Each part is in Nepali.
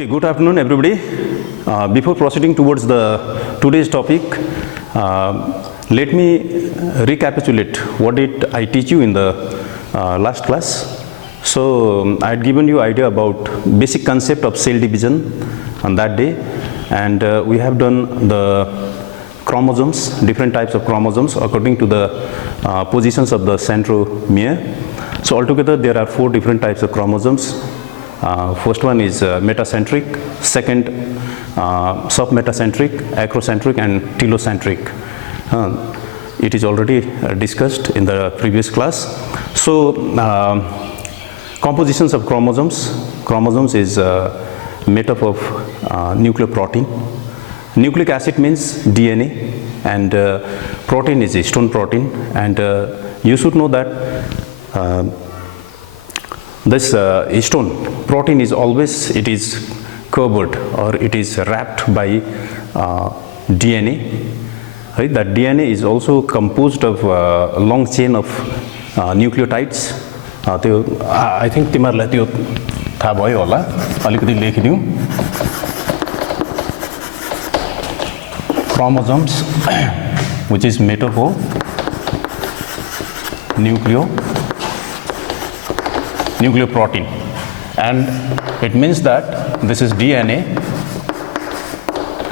Okay, good afternoon everybody. Before proceeding towards the today's topic, let me recapitulate what did I teach you in the last class. So I had given you idea about basic concept of cell division on that day, and we have done the chromosomes, different types of chromosomes according to the positions of the centromere. So altogether there are 4 different types of chromosomes. First one is metacentric, second submetacentric, acrocentric and telocentric. It is already discussed in the previous class. So compositions of chromosomes. Chromosomes is made up of nucleoprotein. Nucleic acid means DNA, and protein is histone protein, and you should know that this histone protein is always, it is covered or it is wrapped by DNA. Right? That DNA is also composed of a long chain of nucleotides. I think तिमीहरुलाई त्यो थाहा भयो होला, अलिकति लेखिदिउँ. Chromosomes, which is made up of nucleoprotein, and it means that this is DNA.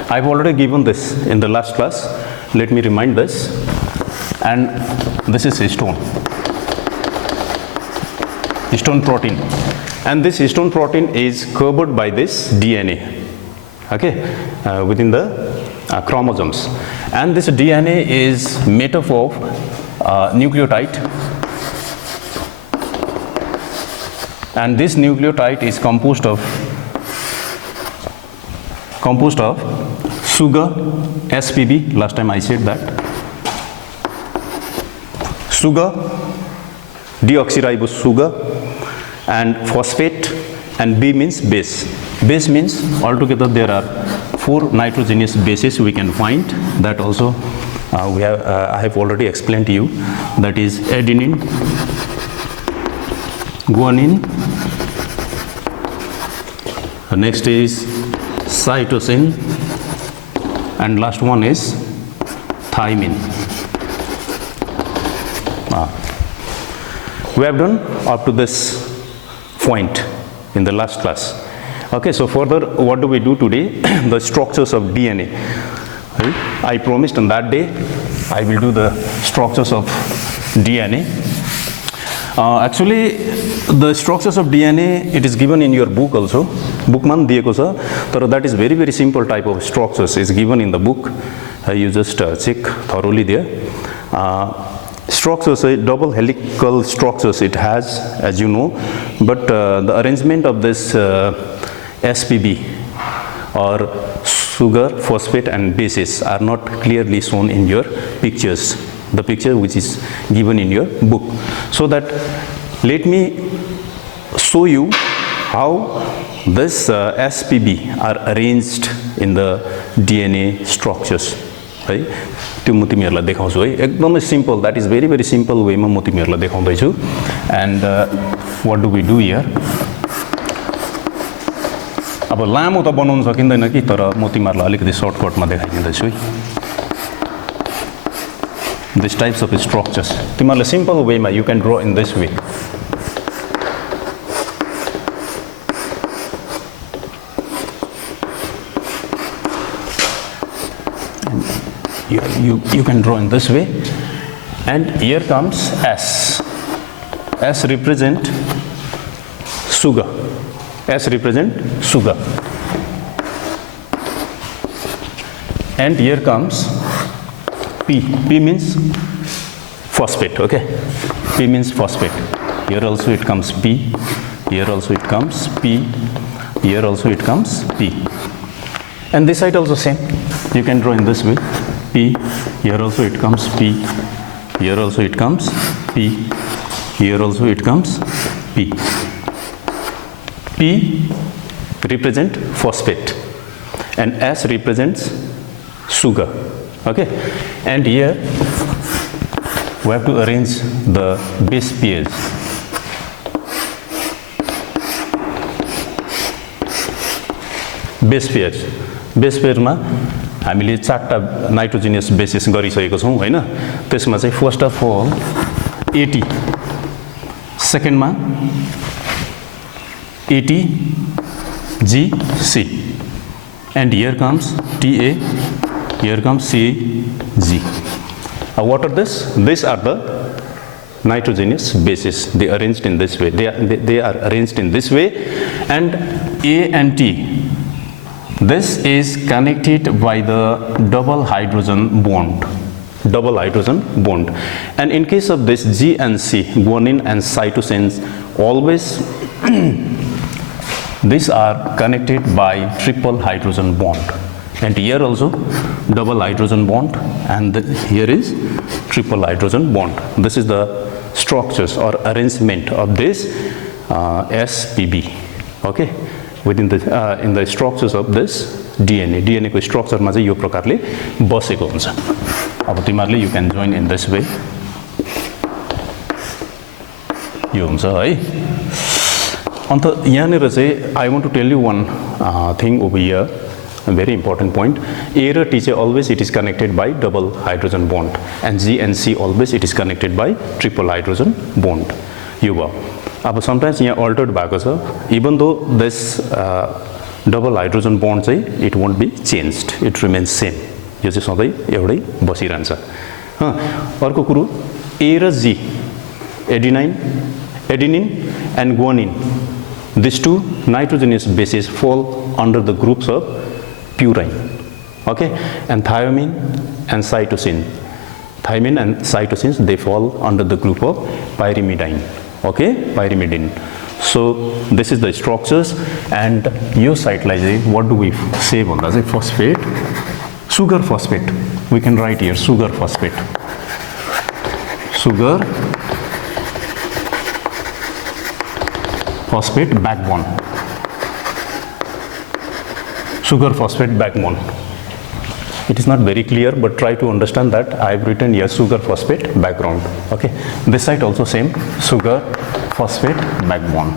I've already given this in the last class. Let me remind this. And this is histone protein, and this histone protein is covered by this DNA, okay, within the chromosomes. And this DNA is made up of nucleotide, and this nucleotide is composed of sugar, SPB, last time I said that, sugar, deoxyribose sugar, and phosphate, and B means base. Base means altogether there are 4 nitrogenous bases we can find. That also I have already explained to you. That is adenine, guanine, next is cytosine, and last one is thymine. We have done up to this point in the last class. Okay, so further what do we do today? The structures of DNA. Right? I promised on that day I will do the structures of DNA. Actually the structures of DNA, it is given in your book also. Bookman दिएको छ, तर that is very simple type of structures is given in the book. You just check thoroughly there. Structures, double helical structures it has, as you know, but the arrangement of this SPB or sugar, phosphate and bases are not clearly shown in your pictures, the picture which is given in your book. So that let me show you how this SPB are arranged in the DNA structures. Right? त्यो म तिमीहरुलाई देखाउँछु है, एकदमै simple, that is very simple way मा म तिमीहरुलाई देखाउँदै छु. And what do we do here? अब लामो त बनाउन सकिँदैन कि, तर म तिमीहरुलाई अलिकति सर्टकटमा देखाइदिन्छु है. These types of structures, तिमीहरुले simple way मा you can draw in this way. You can draw in this way, and here comes S. S represent sugar. S represent sugar. And here comes P. P means phosphate, okay? P means phosphate. Here also it comes P. Here also it comes P. Here also it comes P. And this side also same. You can draw in this way. P, here also it comes P, here also it comes P, here also it comes P. P represent phosphate and S represents sugar. Okay, and here we have to arrange the base pairs. Base पेयरमा हामीले 4टा नाइट्रोजनियस बेसिस गरिसकेको छौं हैन त्यसमा चाहिँ फर्स्ट अफ अल AT सेकेन्डमा ATGC and here comes TA, here comes CG. What are this? These are the nitrogenous bases. They are arranged in this way. They are arranged in this way, and A and T. This is connected by the double hydrogen bond. And in case of this G and C, guanine and cytosines, always these are connected by triple hydrogen bond. And here also double hydrogen bond, and here is triple hydrogen bond. This is the structures or arrangement of this SPB. Okay, within the in the structures of this DNA को structure मा चाहिँ यो प्रकारले बसेको हुन्छ. अब तिमीहरुले you can join in this way. यो हुन्छ है. अन्त यहाँनेर चाहिँ I want to tell you one thing over here, a very important point. A र T चाहिँ always it is connected by double hydrogen bond, and G and C always it is connected by triple hydrogen bond. यो भयो. अब sometimes यहाँ altered भएको छ, even though this double hydrogen bond चाहिँ it won't be changed, it remains same. यो चाहिँ सधैँ एउटै बसिरहन्छ. अर्को कुरो A र G, adenine and guanine, these two nitrogenous bases fall under the groups of purine. Okay, and thymine and cytosines they fall under the group of pyrimidine. Okay, pyrimidine. So this is the structures, and your site like what do we say on that? Phosphate, sugar phosphate. We can write here sugar phosphate. Sugar phosphate backbone. Sugar phosphate backbone. It is not very clear, but try to understand that I have written here sugar phosphate background. Okay, this side also same, sugar phosphate backbone.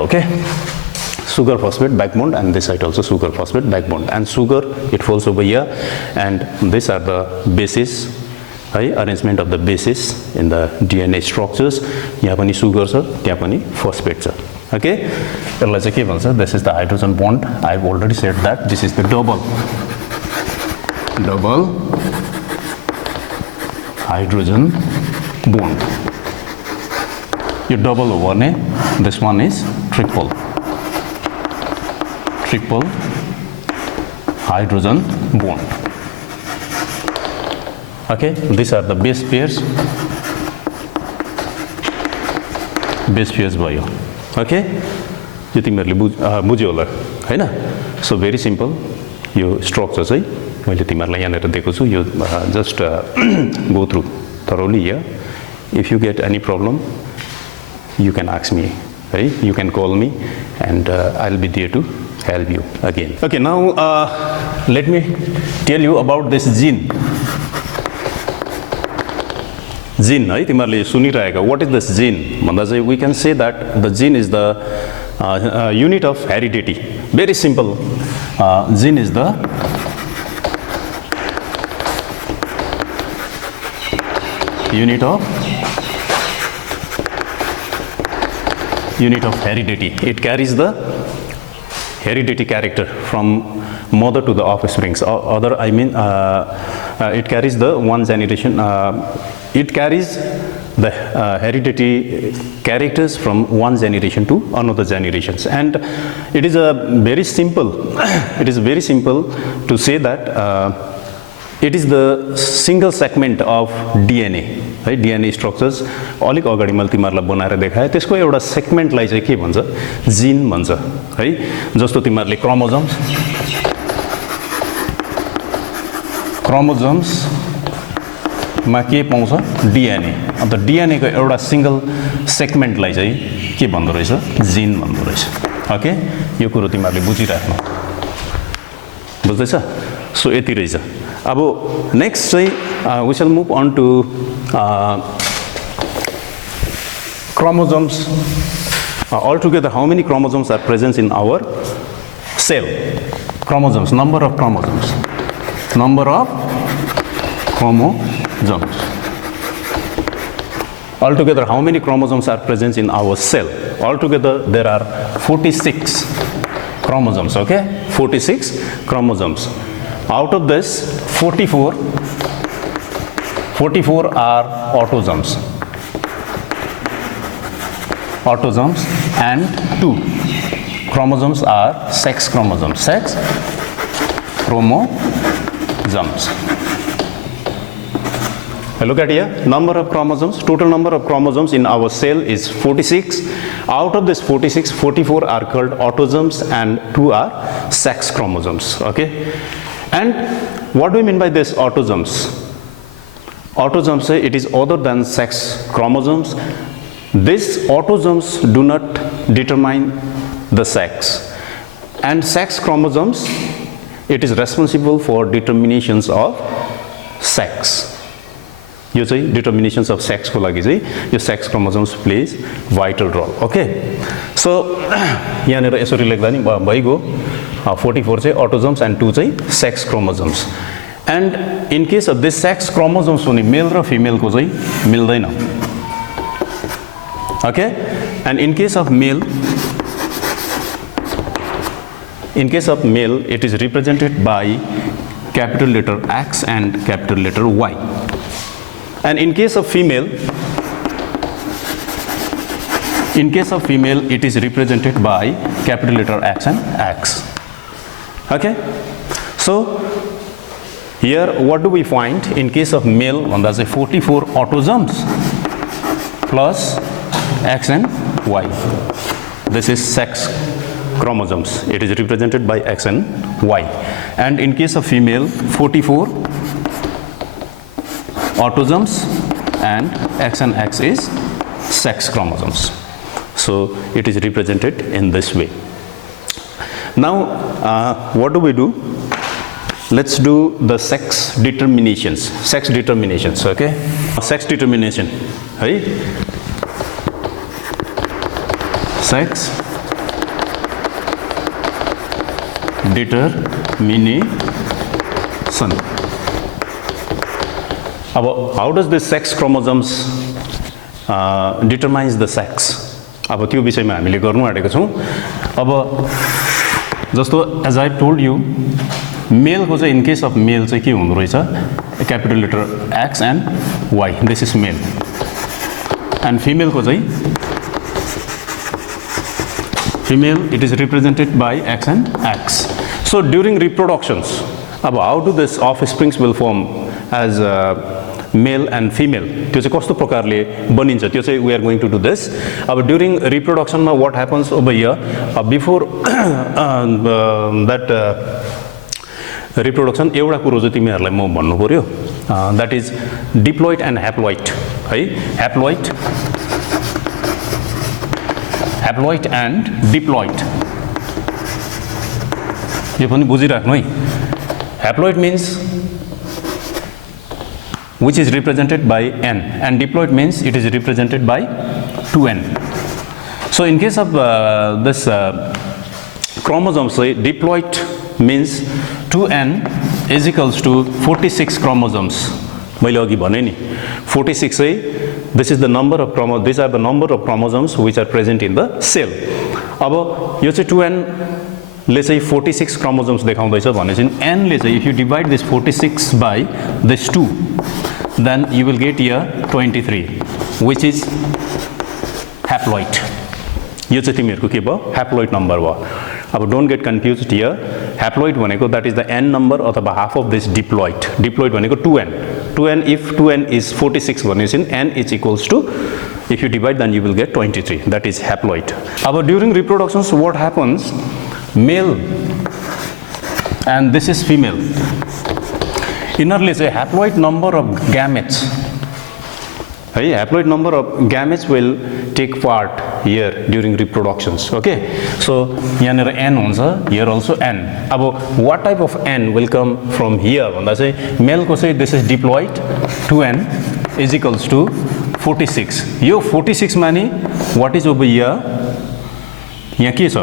Okay, sugar phosphate backbone, and this side also sugar phosphate backbone. And sugar it falls over here, and these are the bases. Arrangement of the bases in the DNA structures. यहाँ पनि sugar छ, त्यहाँ पनि phosphate छ. Okay, यसलाई चाहिँ के भन्छ? This is the hydrogen bond. I've already said that this is the double hydrogen bond. यो double हो भने this one is triple hydrogen bond. Okay, these are the base pairs भयो. Okay, यो तिमीहरुले बुझ्यो होला हैन? So very simple. यो structure चाहिँ मैले तिमीहरुलाई यहाँनेर दिएको छु. यो just go through thoroughly here. If you get any problem, you can ask me. Right? You can call me, and I'll be there to help you again. Okay, now let me tell you about this gene. Gene, है तिमीहरुले सुनिरहेको. What is this gene? भन्दा चाहिँ we can say that the gene is the unit of heredity. Very simple. Gene is the unit of heredity. It carries the heredity character from mother to the offsprings. It carries the one generation. It carries the heredity characters from one generation to another generations, and it is a very simple. It is very simple to say that it is the single segment of DNA. है DNA structures अलिक अगाडि मैले तिमीहरुलाई बनाएर देखाए. त्यसको एउटा सेगमेन्टलाई चाहिँ के भन्छ? जीन भन्छ है. जस्तो तिमीहरुले क्रोमोजोम्स मा के पाउँछ? DNA. अन्त DNA को एउटा सिंगल सेगमेन्टलाई चाहिँ के भन्दो रहेछ? जीन भन्दो रहेछ. ओके, यो कुरो तिमीहरुले बुझिराख्नु. बुझ्दैछ? सो यति रहेछ. अब नेक्स्ट चाहिँ we shall move on to chromosomes Altogether, how many chromosomes are present in our cell? Chromosomes, number of chromosomes. Number of chromosomes. Altogether, how many chromosomes are present in our cell? Altogether, there are 46 chromosomes, okay? 46 chromosomes. Out of this, 44 are autosomes. Autosomes, and 2 chromosomes are sex chromosomes. Sex chromosomes. Look at here, number of chromosomes, total number of chromosomes in our cell is 46. Out of this 46, 44 are called autosomes and 2 are sex chromosomes, okay? And what do we mean by this autosomes? Autosomes say it is other than sex chromosomes. These autosomes do not determine the sex. And sex chromosomes, it is responsible for determinations of sex. यो चाहिँ determinations of sex को लागि चाहिँ यो sex chromosomes plays vital role. Okay, so यहाँनिर यसरी लेख्दा नि भइगयो 44 चाहिँ autosomes and 2 चाहिँ sex chromosomes. And in case of this sex chromosomes पनि male र female को चाहिँ मिल्दैन. Okay, and in case of male, it is represented by capital letter X and capital letter Y. And in case of female, it is represented by capital letter X and X. Okay, so here what do we find? In case of male, one does a 44 autosomes plus X and Y. This is sex chromosomes. It is represented by X and Y. And in case of female, 44 autosomes and X and X is sex chromosomes. So it is represented in this way. Now what do we do? Let's do the sex determinations. Okay, sex determination, right? Sex determination. How does this sex chromosomes determines the sex? अब त्यो विषयमा हामीले गर्नु आँटेको छौं. अब जस्तो as I told you, male को चाहिँ in case of male चाहिँ के हुँदो रहेछ? Capital letter X and Y. This is male. And female को चाहिँ female, it is represented by X and X. So during reproductions, how do this offsprings will form as male and female? त्यो चाहिँ कस्तो प्रकारले बनिन्छ? त्यो चाहिँ we are going to do this. अब during reproduction मा what happens over here? Before that reproduction, एउटा कुरो चाहिँ तिमीहरुलाई म भन्नु पर्यो. That is diploid and haploid. है? Haploid and diploid. यो पनि बुझिराख्नु है. Haploid means which is represented by N, and diploid means it is represented by 2N. So in case of this chromosomes, diploid means 2N is equals to 46 chromosomes. मैले अघि भने नि 46 this is the number of chromosomes. These are the number of chromosomes which are present in the cell. अब यो चाहिँ 2N ले चाहिँ 46 chromosomes देखाउँदैछ भनेपछि N ले चाहिँ if you divide this 46 by this 2, then you will get here 23, which is haploid. यो चाहिँ तिमीहरुको के भयो? Haploid number भयो. अब don't get confused here. Haploid भनेको that is the N number अथवा half of this diploid. Diploid भनेको 2N. 2N, if 2N is 46 भनेपछि N is equals to, if you divide then you will get 23. That is haploid. अब during reproductions what happens? Male and this is female. Innerly say haploid number of gametes. Hey, haploid number of gametes will take part here during reproductions. Okay, so here N हुन्छ, here also N. अब what type of N will come from here? भन्दा चाहिँ male को चाहिँ this is diploid, 2N is equals to 46. यो 46 मा नि what is over here? यहाँ के छ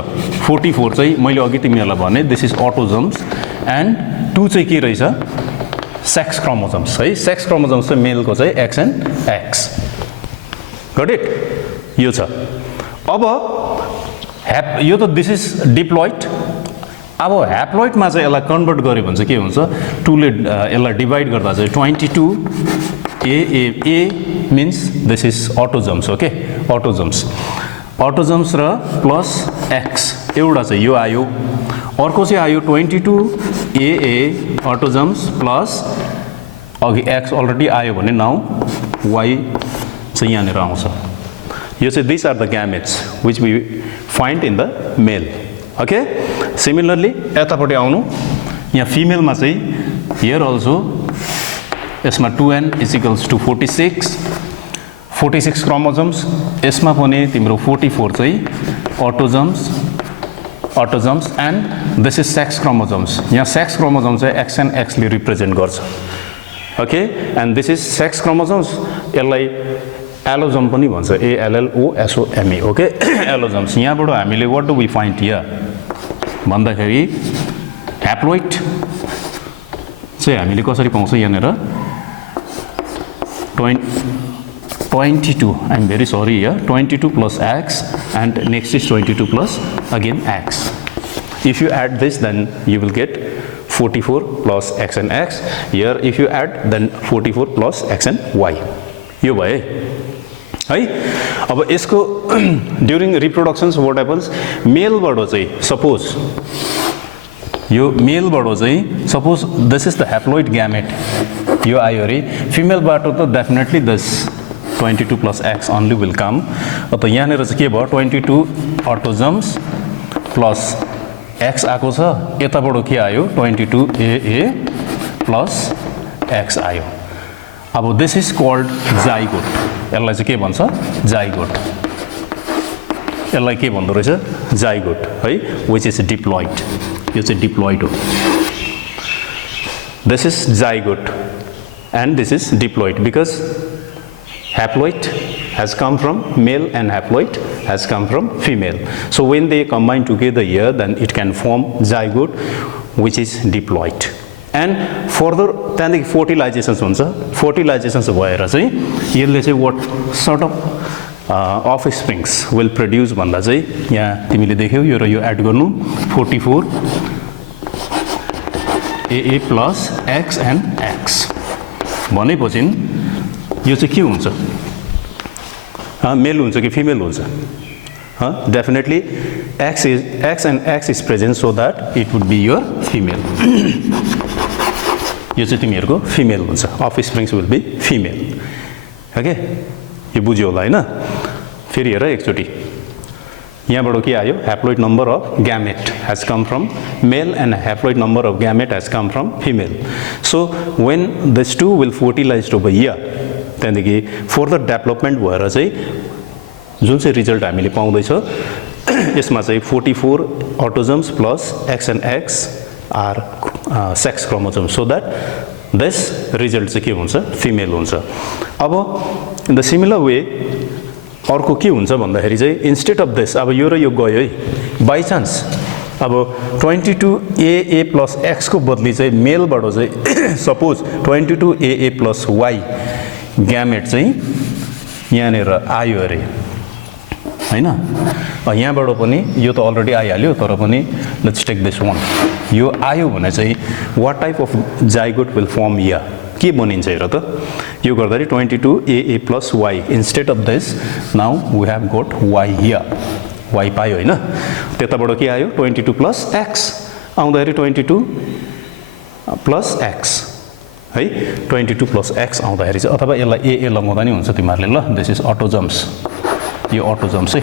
44 चाहिँ मैले अघि तिमीहरुलाई भने दिस इज अटोजम्स एन्ड 2 चाहिँ के रहेछ सेक्स क्रोमोजम्स है सेक्स क्रोमोजम्स चाहिँ मेलको चाहिँ X and X got it यो छ अब यो त दिस इज डिप्लोइड अब ह्याप्लोइडमा चाहिँ यसलाई कन्भर्ट गर्यो भने चाहिँ के हुन्छ 2 ले यसलाई डिवाइड गर्दा चाहिँ 22 A means this is autosomes okay autosomes र प्लस एक्स एउटा चाहिँ यो आयो अर्को चाहिँ आयो 22 ए अटोजम्स प्लस अघि एक्स अलरेडी आयो भने नाउ वाई चाहिँ यहाँनिर आउँछ यो चाहिँ this are the gametes which we find in the male okay similarly यतापट्टि आउनु यहाँ फिमेलमा चाहिँ हियर अल्सो यसमा 2n is equals to 46 chromosomes यसमा पनि तिम्रो 44 चाहिँ autosomes and this is sex chromosomes यहाँ सेक्स क्रोमोजम्स चाहिँ एक्स एन्ड एक्सले रिप्रेजेन्ट गर्छ okay and this is sex chromosomes यसलाई एलोजम पनि भन्छ ALLOSOME ओके एलोजम्स यहाँबाट हामीले what do we find here भन्दाखेरि ह्याप्लोइड चाहिँ हामीले कसरी पाउँछ यहाँनिर 22 I am very sorry here 22 plus X and next is 22 plus again X if you add this then you will get 44 plus X and X here if you add then 44 plus X and Y यो भए है अब यसको ड्युरिङ रिप्रोडक्सन्स व्हाट ह्यापन्स मेलबाट चाहिँ सपोज यो मेलबाट चाहिँ suppose this is the haploid gamete यो आयो अरे फिमेलबाट त definitely this 22 plus X only will come त यहाँनिर चाहिँ के भयो 22 अटोजम्स प्लस एक्स आएको छ यताबाट के आयो 22 ए प्लस एक्स आयो अब दिस इज कल्ड जाइगोट यसलाई चाहिँ के भन्छ जाइगोट यसलाई के भन्दो रहेछ जाइगोट है विच इज डिप्लोइड यो चाहिँ डिप्लोइड हो this is zygote and this is diploid because haploid has come from male and haploid has come from female. So when they combine together here, then it can form zygote, which is diploid. And further, then the fertilizations हुन्छ fertilizations भएर चाहिँ यसले चाहिँ what sort of offsprings will produce भन्दा चाहिँ यहाँ तिमीले देख्यौ यो र यो एड गर्नु 44 AA plus X and X भनेपछि यो चाहिँ के हुन्छ मेल हुन्छ कि फिमेल हुन्छ definitely X and X is present so that it would be your female यो चाहिँ तिमीहरुको फिमेल हुन्छ offsprings will be female okay यो बुझ्यो होला हैन फेरि हेर एकचोटी यहाँबाट के आयो haploid number of gamete has come from male and haploid number of gamete has come from female. So when these two will fertilized over here, त्यहाँदेखि further development भएर चाहिँ जुन चाहिँ रिजल्ट हामीले पाउँदैछ यसमा चाहिँ 44 autosomes plus X and X are sex chromosomes so that this result चाहिँ के हुन्छ फिमेल हुन्छ. अब in the similar way अर्को के हुन्छ भन्दाखेरि चाहिँ इन्स्टेड अफ दिस अब यो र यो गयो है बाइ चान्स अब 22AA प्लस X को बदली चाहिँ मेलबाट चाहिँ suppose 22AA plus Y gamete चाहिँ यहाँनिर आयो अरे हैन यहाँबाट पनि यो त अलरेडी आइहाल्यो तर पनि लेट्स टेक दिस वान यो आयो भने चाहिँ what type of zygote will form here के बनिन्छ हेर त यो गर्दाखेरि 22AA plus Y instead of this now we have got Y here Y पायो हैन त्यताबाट के आयो 22 plus X आउँदाखेरि 22 plus X है 22 plus X आउँदाखेरि चाहिँ अथवा यसलाई AA लगाउँदा नि हुन्छ तिमीहरुले ल दिस इज अटोजम्स यो अटोजम्स है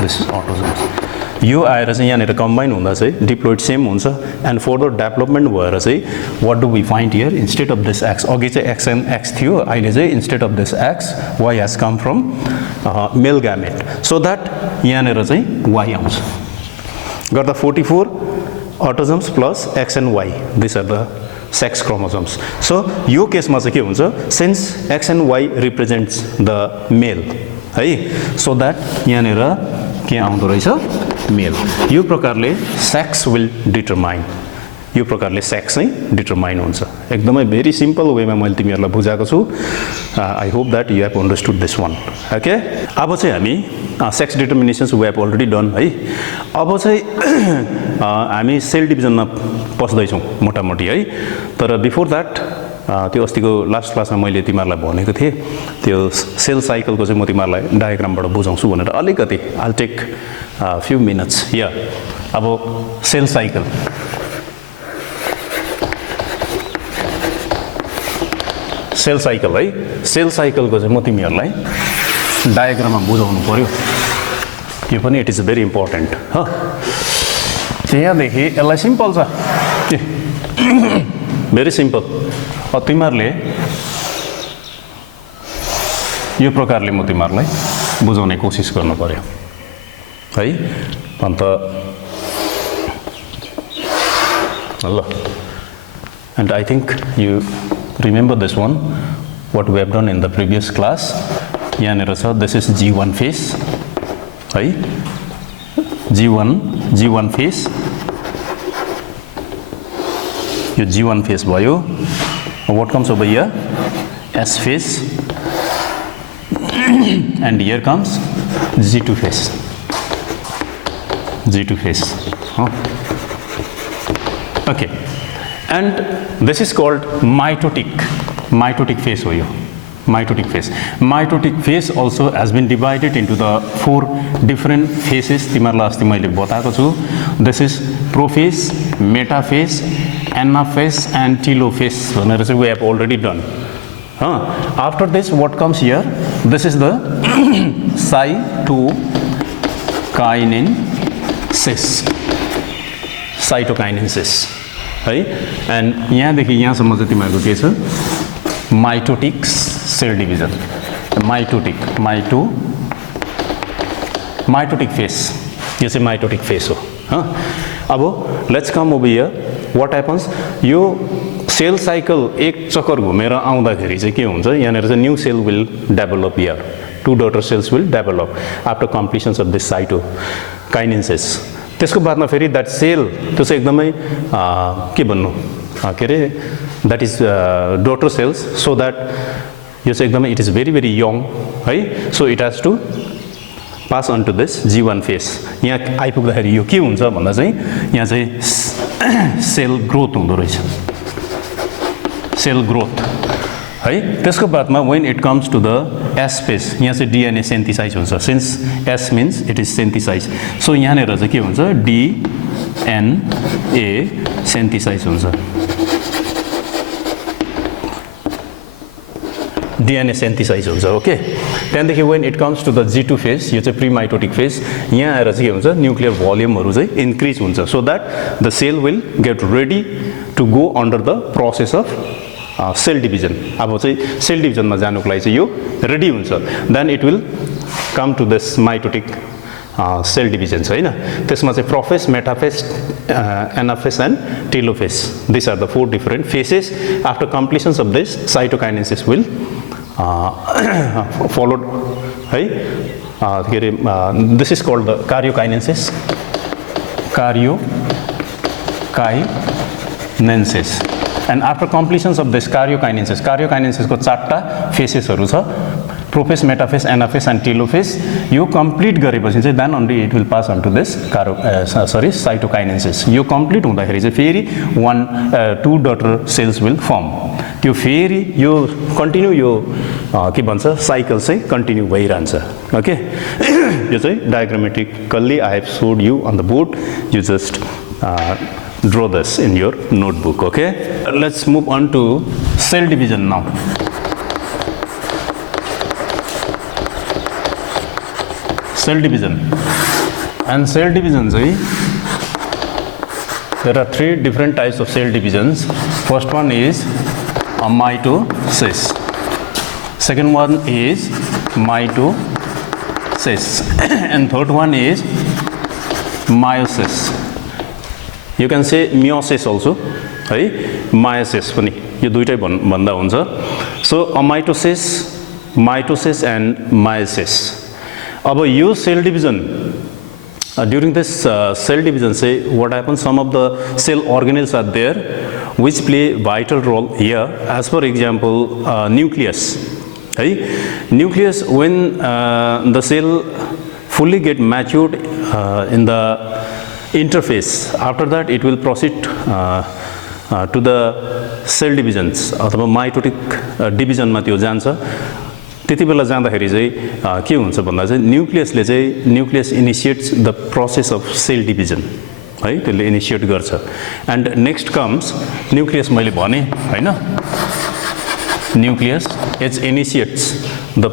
दिस इज अटोजम्स यो आएर चाहिँ यहाँनिर कम्बाइन हुँदा चाहिँ डिप्लोइड सेम हुन्छ एन्ड फर्दर डेभलपमेन्ट भएर चाहिँ what do we find here instead of this X अघि चाहिँ X एन्ड X थियो अहिले चाहिँ instead of this X Y has come from male gamete so that यहाँनिर चाहिँ Y आउँछ गर्दा 44 अटोजम्स plus X and Y this are the sex chromosomes so यो केसमा चाहिँ के हुन्छ since X and Y represents the मेल है सो द्याट यहाँनिर के आउँदो रहेछ मेल यो प्रकारले सेक्स विल डिटरमाइन यो प्रकारले सेक्स चाहिँ डिटरमाइन हुन्छ एकदमै भेरी सिम्पल वेमा मैले तिमीहरूलाई बुझाएको छु I hope that you have understood this one okay अब चाहिँ हामी sex determinations we have already done है अब चाहिँ हामी सेल डिभिजनमा पस्दैछौँ मोटामोटी है तर बिफोर दैट त्यो अस्तिको लास्ट क्लासमा मैले तिमीहरूलाई भनेको थिएँ त्यो सेल साइकलको चाहिँ म तिमीहरूलाई डायग्रामबाट बुझाउँछु भनेर अलिकति आइल टेक फ्यु मिनट्स या अब सेल साइकल सेल साइकल है सेल साइकलको चाहिँ म तिमीहरूलाई डायग्राममा बुझाउनु पर्यो यो पनि इट इज भेरी इम्पोर्टेन्ट हो त्यहाँदेखि यसलाई सिम्पल छ भेरी सिम्पल तिमीहरूले यो प्रकारले म तिमीहरूलाई बुझाउने कोसिस गर्नु पर्यो है अन्त law and I think you remember this one what we have done in the previous class yahanera cha this is g1 phase hai g1 phase yo g1 phase bhayo what comes over here s phase and here comes g2 phase okay and this is called mitotic phase हो यो mitotic phase also has been divided into the 4 different phases तिमीहरूलाई अस्ति मैले बताएको छु this is prophase metaphase anaphase and telophase भनेर चाहिँ we have already done after this what comes here this is the cytokinesis है एन्ड यहाँदेखि यहाँसम्म चाहिँ तिमीहरूको के छ mitotic cell division mitotic phase यो चाहिँ माइटोटिक फेस हो अब let's come over here what happens यो सेल साइकल एक चक्कर घुमेर आउँदाखेरि चाहिँ के हुन्छ यहाँनिर चाहिँ new cell will develop here 2 daughter cells will develop after completions of this cytokinesis त्यसको बादमा फेरि दैट सेल त्यो चाहिँ एकदमै के भन्नु के अरे that is daughter cells so that यो चाहिँ एकदमै इट इज भेरी यङ है so it has to pass on to this G one phase यहाँ आइपुग्दाखेरि यो के हुन्छ भन्दा चाहिँ यहाँ चाहिँ सेल ग्रोथ हुँदो रहेछ सेल ग्रोथ है त्यसको बादमा when it comes to the S phase यहाँ चाहिँ डिएनए सेन्थिसाइज हुन्छ since S means it is synthesize so यहाँनिर चाहिँ के हुन्छ डिएनए सेन्थिसाइज हुन्छ डिएनए सेन्थिसाइज हुन्छ ओके त्यहाँदेखि when it comes to the G two phase यो चाहिँ प्रिमाइटोटिक फेज यहाँ आएर चाहिँ के हुन्छ न्युक्लियर भोल्युमहरू चाहिँ इन्क्रिज हुन्छ so that the cell will get ready to go under the process of cell division अब चाहिँ सेल डिभिजनमा जानुको लागि चाहिँ यो रेडी हुन्छ then it will come to this mitotic cell division हैन त्यसमा चाहिँ prophase metaphase anaphase and telophase this are the 4 different phases after completions of this cytokinesis will followed है के अरे this is called the karyokinesis and after completions of this karyokinesis को 4टा फेसेसहरु छ prophase metaphase anaphase and telophase यो कम्प्लिट गरेपछि चाहिँ then only it will pass on to this cytokinesis यो कम्प्लिट हुँदाखेरि चाहिँ फेरि 2 डटर सेल्स विल फर्म त्यो फेरि यो कन्टिन्यू यो के भन्छ साइकल चाहिँ कन्टिन्यू भइरहन्छ ओके यो चाहिँ diagrammatically I have showed you on the board you just draw this in your notebook okay let's move on to cell division now cell division and cell division there are 3 different types of cell divisions first one is a mitosis second one is mitosis and third one is meiosis you can say meiosis also है meiosis पनि यो दुईटै भन्दा हुन्छ so mitosis and meiosis अब यो cell division during this cell division, say what happens, some of the cell organelles are there which play vital role here. As for example, nucleus. Right? Nucleus, when the cell fully get matured in the interface, after that it will proceed to the cell divisions अथवा mitotic division मा त्यो जान्छ. त्यति बेला जाँदाखेरि चाहिँ के हुन्छ भन्दा चाहिँ न्यूक्लियसले चाहिँ nucleus initiates the process of cell division है, त्यसले इनिशिएट गर्छ. एन्ड नेक्स्ट कम्स न्यूक्लियस, मैले भने हैन, nucleus it initiates the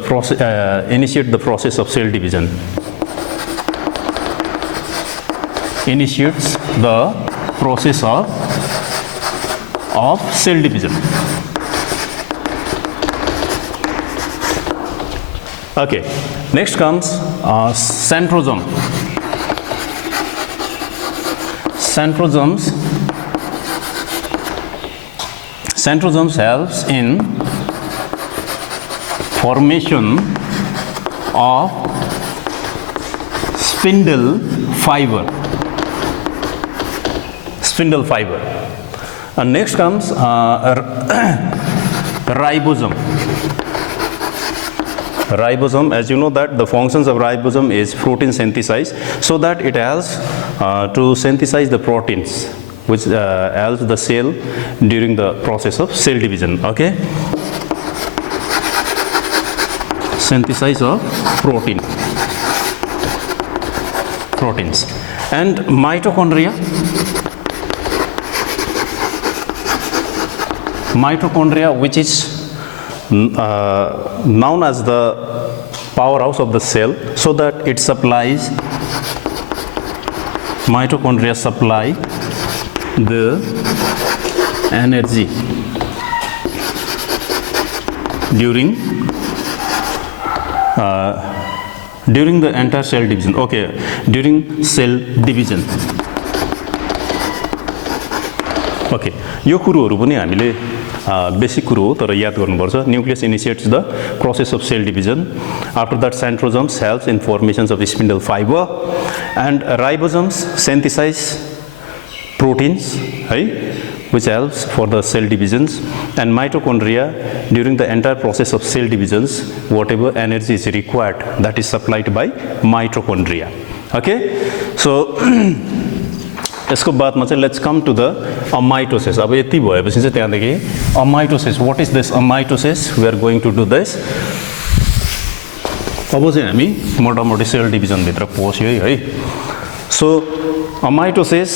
process of cell division, initiates the process of cell division. Okay, next comes centrosome. Centrosomes helps in formation of spindle fiber. And next comes ribosome. Ribosome, as you know that the functions of ribosome is protein synthesis, so that it has to synthesize the proteins which helps the cell during the process of cell division. Okay, synthesis of proteins. And mitochondria which is known as the powerhouse of the cell, so that it supplies, mitochondria supply the energy during the entire cell division. Okay, during cell division. Okay, यो कुरोहरु पनि हामीले बेसिक कुरो हो, तर याद गर्नुपर्छ. Nucleus initiates the process of cell division. After that centrosomes helps in formations of spindle fibre, and ribosomes synthesise proteins है, which helps for the cell divisions, and mitochondria during the entire process of cell divisions, whatever energy is required, that is supplied by mitochondria. Okay, so यसको बादमा चाहिँ let's come to the amitosis. अब यति भएपछि चाहिँ त्यहाँदेखि अमाइटोसिस, what is this amitosis, we are going to do this. अब चाहिँ हामी मोटामोटी सेल डिभिजन भित्र पस्यो है. So amitosis,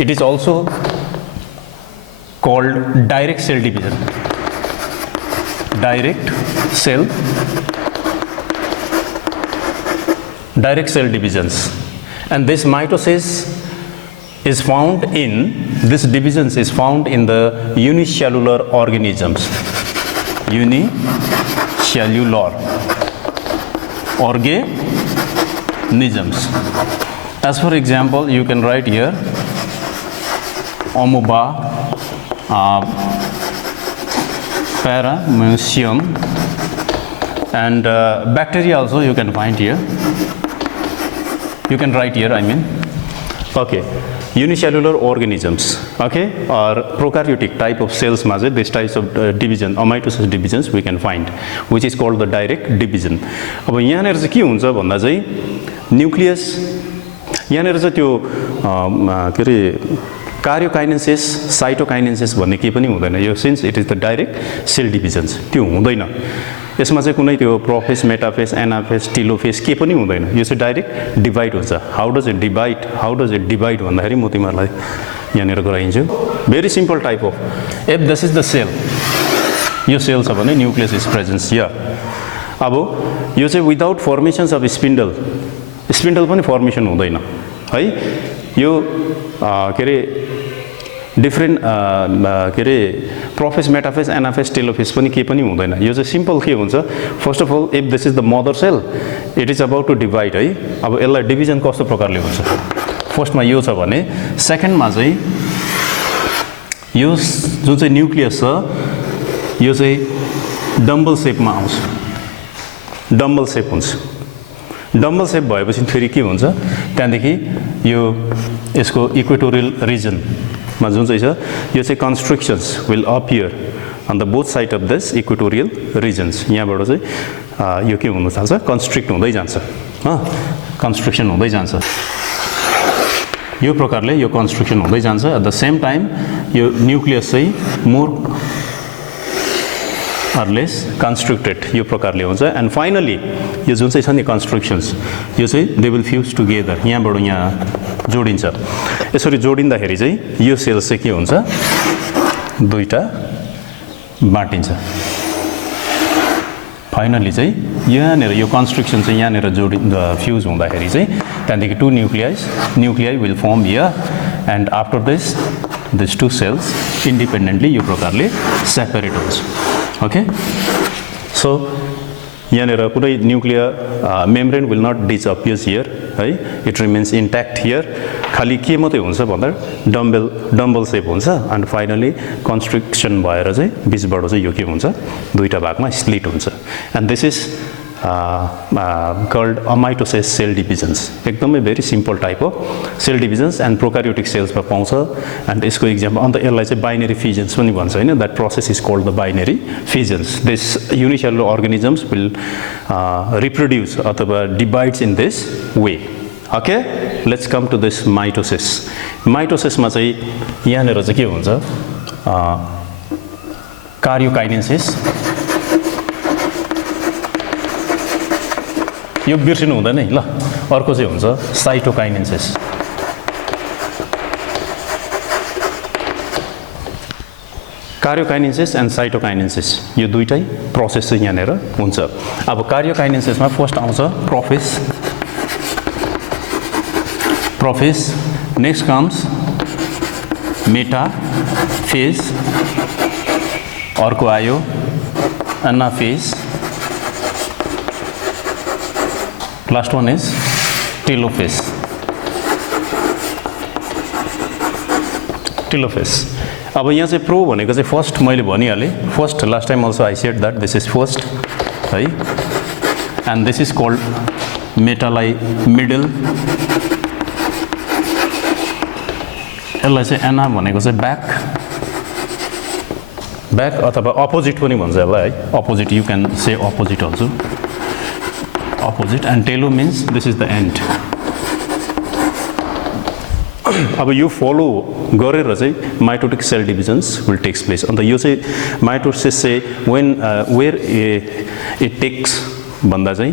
it is also called direct cell division. Direct cell divisions, and this mitosis is found in, this divisions is found in the unicellular organisms. As for example, you can write here amoeba, paramecium, and bacteria also you can find here. You can write here, I mean. Okay, unicellular organisms, okay, or prokaryotic type of cells ma chai this types of division, amitosis divisions we can find, which is called the direct division. अब यहाँनेर चाहिँ के हुन्छ भन्दा चाहिँ न्यूक्लियस, यहाँनेर चाहिँ त्यो के रे कार्योकाइनेसिस, साइटोकाइनेसिस भन्ने केही पनि हुँदैन. यो since it is the direct cell divisions, त्यो हुँदैन. यसमा चाहिँ कुनै त्यो प्रोफेस, मेटाफेस, एनाफेस, टिलोफेस के पनि हुँदैन. यो चाहिँ डाइरेक्ट डिभाइड हुन्छ. हाउ डज इट डिभाइड भन्दाखेरि म तिमीहरूलाई यहाँनिर गराइन्छु. Very simple type of, if this is the cell, यो सेल छ भने न्यूक्लियस इज प्रेजेन्स हियर. अब यो चाहिँ विदाउट फर्मेसन्स अफ स्पिन्डल पनि फर्मेसन हुँदैन है. यो के अरे डिफ्रेन्ट के अरे प्रोफेस, मेटाफेस, एनाफेस, टेलोफेस पनि के पनि हुँदैन. यो चाहिँ सिम्पल के हुन्छ, first of all if this is the mother cell, it is about to divide है. अब यसलाई डिभिजन कस्तो प्रकारले हुन्छ, फर्स्टमा यो छ भने सेकेन्डमा चाहिँ यो जुन चाहिँ न्यूक्लियस छ यो चाहिँ डम्बल सेपमा आउँछ, डम्बल सेप हुन्छ. डम्बल सेप भएपछि फेरि के हुन्छ त्यहाँदेखि यो यसको इक्वेटोरियल रिजनमा जुन चाहिँ छ यो चाहिँ constrictions will appear on the both side of this equatorial regions यहाँबाट चाहिँ यो के हुन थाल्छ कन्स्ट्रिक्ट हुँदै जान्छ कन्स्ट्रक्सन हुँदै जान्छ यो प्रकारले यो कन्स्ट्रक्सन हुँदै जान्छ एट द सेम टाइम यो न्युक्लियस चाहिँ मोर or less constricted यो प्रकारले हुन्छ एन्ड फाइनली यो जुन चाहिँ छ नि कन्स्ट्रक्सन्स यो चाहिँ दे विल फ्युज टुगेदर यहाँबाट यहाँ जोडिन्छ यसरी जोडिँदाखेरि चाहिँ यो सेल्स चाहिँ के हुन्छ दुईटा बाटिन्छ फाइनली चाहिँ यहाँनिर यो कन्स्ट्रक्सन चाहिँ यहाँनिर फ्युज हुँदाखेरि चाहिँ त्यहाँदेखि two nuclei will form here and after this two cells independently यो प्रकारले सेपरेट हुन्छ ओके सो यहाँनिर कुनै nuclear membrane will not disappears here है इट रिमेन्स इन्ट्याक्ट हियर खालि के मात्रै हुन्छ भन्दा डम्बल सेप हुन्छ एन्ड फाइनली कन्स्ट्रिक्सन भएर चाहिँ बिचबाट चाहिँ यो के हुन्छ दुईटा भागमा स्प्लिट हुन्छ and this is called amitosis cell divisions एकदमै very simple type of cell divisions and prokaryotic सेल्समा पाउँछ एन्ड यसको इक्जाम्पल अन्त यसलाई चाहिँ बाइनरी फिजन्स पनि भन्छ होइन that process is called the binary fissions this unicellular organisms will reproduce अथवा divides in this way okay let's come to this mitosis माइटोसिसमा चाहिँ यहाँनिर चाहिँ के हुन्छ कार्योकाइनेसिस यो बिर्सिनु हुँदैन है ल अर्को चाहिँ हुन्छ साइटोकाइनेसिस कार्योकाइनेसिस एन्ड साइटोकाइनेसिस यो दुईटै प्रोसेस चाहिँ यहाँनिर हुन्छ अब कार्योकाइनेसिसमा फर्स्ट आउँछ प्रोफेस नेक्स्ट कम्स मेटाफेज अर्को आयो anaphase Last one is telophase. अब यहाँ चाहिँ प्रो भनेको चाहिँ फर्स्ट मैले भनिहालेँ first last time also I said that this is first है एन्ड दिस इज कल्ड मेटालाई मिडल यसलाई चाहिँ एना भनेको चाहिँ ब्याक अथवा अपोजिट पनि भन्छ यसलाई है opposite you can say opposite also opposite and telo means this is the end अब यो फलो गरेर चाहिँ mitotic cell divisions will takes place अन्त यो चाहिँ माइटोसिस चाहिँ वेन वेयर इट टेक्स भन्दा चाहिँ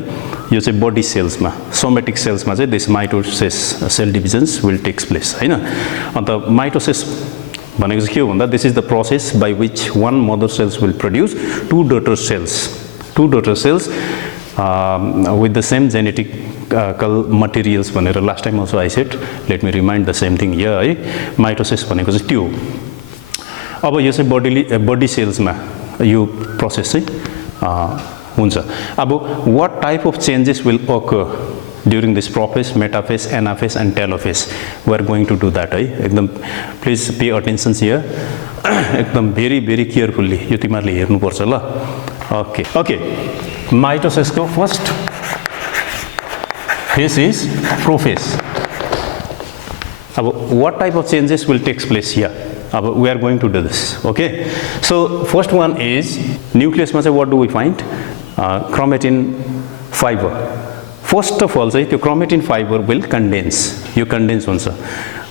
यो चाहिँ बडी सेल्समा सोमेटिक सेल्समा चाहिँ this mitosis cell divisions will takes place हैन अन्त माइटोसिस भनेको चाहिँ के हो भन्दा this is the process by which one mother cells will produce two daughter cells with the same genetical materials भनेर last time also I said let me remind the same thing here है माइटोसिस भनेको चाहिँ त्यो अब यो चाहिँ बडी सेल्समा यो प्रोसेस चाहिँ हुन्छ अब what type of changes will occur during this prophase, metaphase, anaphase and telophase we are going to do that है एकदम please pay attention here एकदम very carefully यो तिमीहरूले हेर्नुपर्छ ल okay माइटोसिस को फर्स्ट फेज इज प्रोफेज अब what type of changes will takes place here अब we are going to do this okay so first one is nucleus मा चाहिँ what do we find chromatin fiber first of all चाहिँ त्यो chromatin fiber will condense यो condense हुन्छ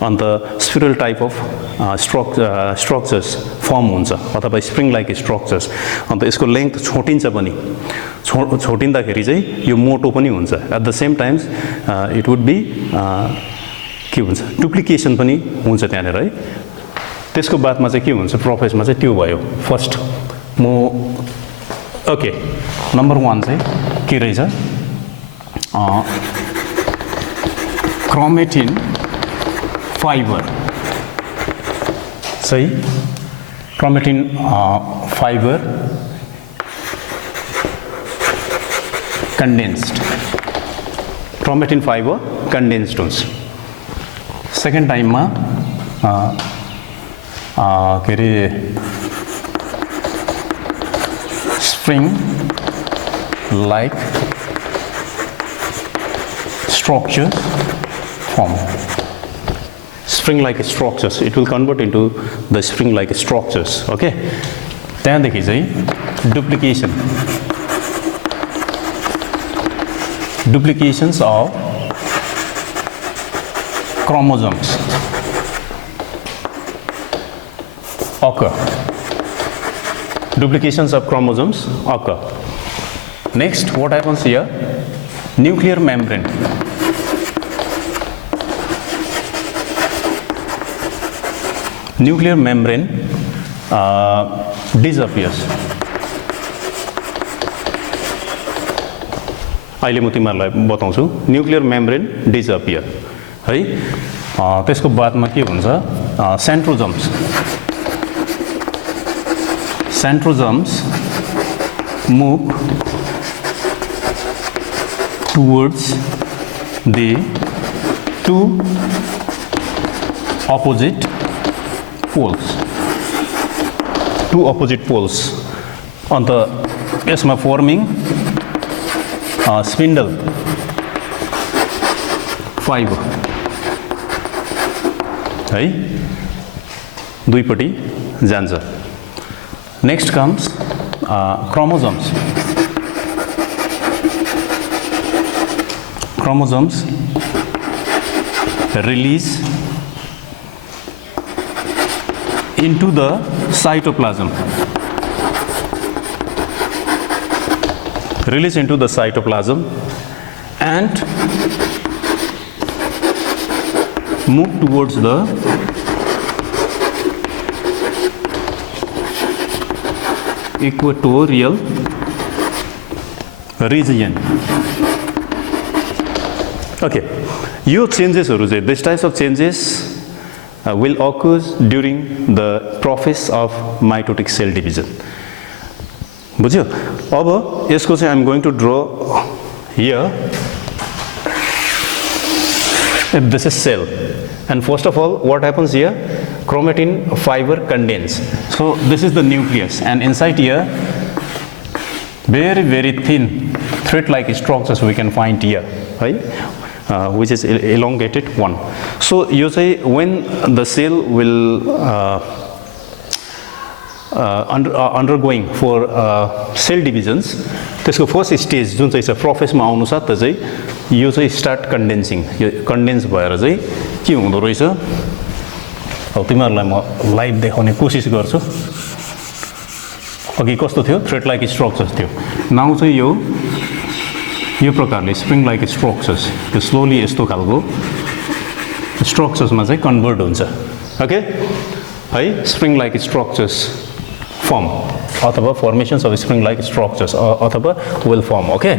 अन्त spiral type of structures form हुन्छ अथवा स्प्रिङ लाइक स्ट्रक्चर्स अन्त यसको लेन्थ छोटिन्छ पनि छोटिँदाखेरि चाहिँ यो मोटो पनि हुन्छ at the same times it would be के हुन्छ डुप्लिकेसन पनि हुन्छ त्यहाँनिर है त्यसको बादमा चाहिँ के हुन्छ प्रोफेसमा चाहिँ त्यो भयो फर्स्ट ओके नम्बर 1 चाहिँ के रहेछ क्रोमेटिन फाइबर सही chromatin fibre condensed chromatin fibre condensed हुन्छ सेकेन्ड टाइममा के अरे spring like structures form. Spring-like structures. It will convert into the spring-like structures. Okay. त्यहाँदेखि चाहिँ duplication. Duplications of chromosomes occur. Duplications of chromosomes occur. Next, what happens here? Nuclear membrane. Nuclear membrane disappears. अहिले म तिमीहरूलाई बताउँछु न्युक्लियर मेम्ब्रेन डिसअपियर है त्यसको बादमा के हुन्छ सेन्ट्रोजम्स move towards the two opposite poles on the यसमा forming spindle fiber है दुईपट्टि जान्छ next comes chromosomes release into the cytoplasm and move towards the equatorial region. Okay, यो changesहरु चाहिँ this types of changes will occur during the process of mitotic cell division. बुझ्यो अब यसको चाहिँ I'm going to draw here if this is cell and first of all what happens here chromatin fiber condense. So this is the nucleus and inside here very thin thread like structures we can find here right which is elongated one. So you say when the cell will undergoing for cell divisions त्यसको फर्स्ट स्टेज जुन चाहिँ छ प्रोसेसमा आउनु साथ त चाहिँ यो चाहिँ स्टार्ट कन्डेन्सिङ यो कन्डेन्स भएर चाहिँ के हुँदो रहेछ अब तिमीहरुलाई म लाइभ देखाउने कोसिस गर्छु अघि कस्तो थियो थ्रेड लाइक स्ट्रक्चर्स थियो नाउ चाहिँ यो प्रकारले स्प्रिङ लाइक स्ट्रक्चर्स त्यो स्लोली यस्तो खालको स्ट्रक्चर्समा चाहिँ कन्भर्ट हुन्छ ओके है स्प्रिङ लाइक स्ट्रक्चर्स form अथवा formations of spring like structures अथवा will form okay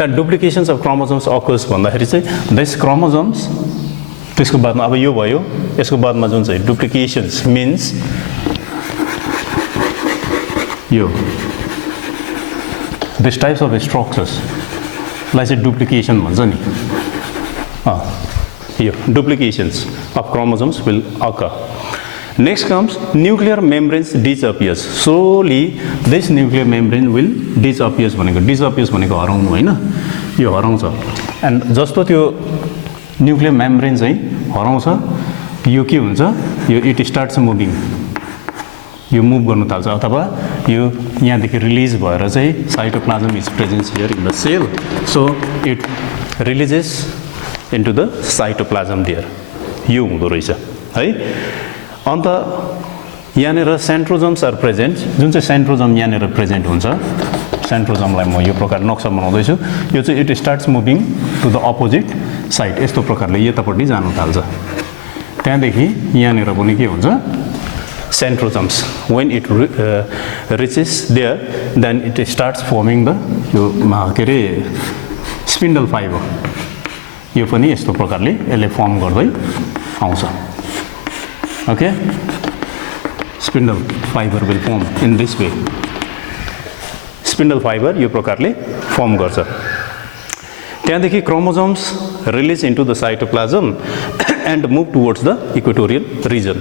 that duplications of chromosomes occurs भन्दाखेरि चाहिँ this chromosomes त्यसको बादमा अब यो भयो यसको बादमा जुन चाहिँ duplications means यो this types of structures लाई चाहिँ duplication भन्छ नि यो duplications of chromosomes will occur. Next comes nuclear membranes disappears. Slowly this nuclear membrane will disappears भनेको हराउनु हैन यो हराउँछ and जस्तो त्यो nuclear membrane चाहिँ हराउँछ यो के हुन्छ यो it starts moving यो मुभ गर्न थाल्छ अथवा यो यहाँदेखि रिलिज भएर चाहिँ cytoplasm is present here in the cell so it releases into the cytoplasm there यो हुँदो रहेछ है अन्त यहाँनेर सेन्ट्रोजम्स आर प्रेजेन्ट जुन चाहिँ सेन्ट्रोजम यहाँनेर प्रेजेन्ट हुन्छ सेन्ट्रोजमलाई म यो प्रकार नक्सा बनाउँदैछु यो चाहिँ it starts moving to the opposite side यस्तो प्रकारले यतापट्टि जानु थाल्छ त्यहाँदेखि यहाँनेर पनि के हुन्छ centrosomes when it reaches there then it starts forming the यो के रे स्पिन्डल फाइबर यो पनि यस्तो प्रकारले यसले फर्म गर्दै आउँछ okay spindle fiber will form in this way spindle fiber यो प्रकारले फर्म गर्छ त्यहाँदेखि chromosomes release into the cytoplasm and move towards the equatorial region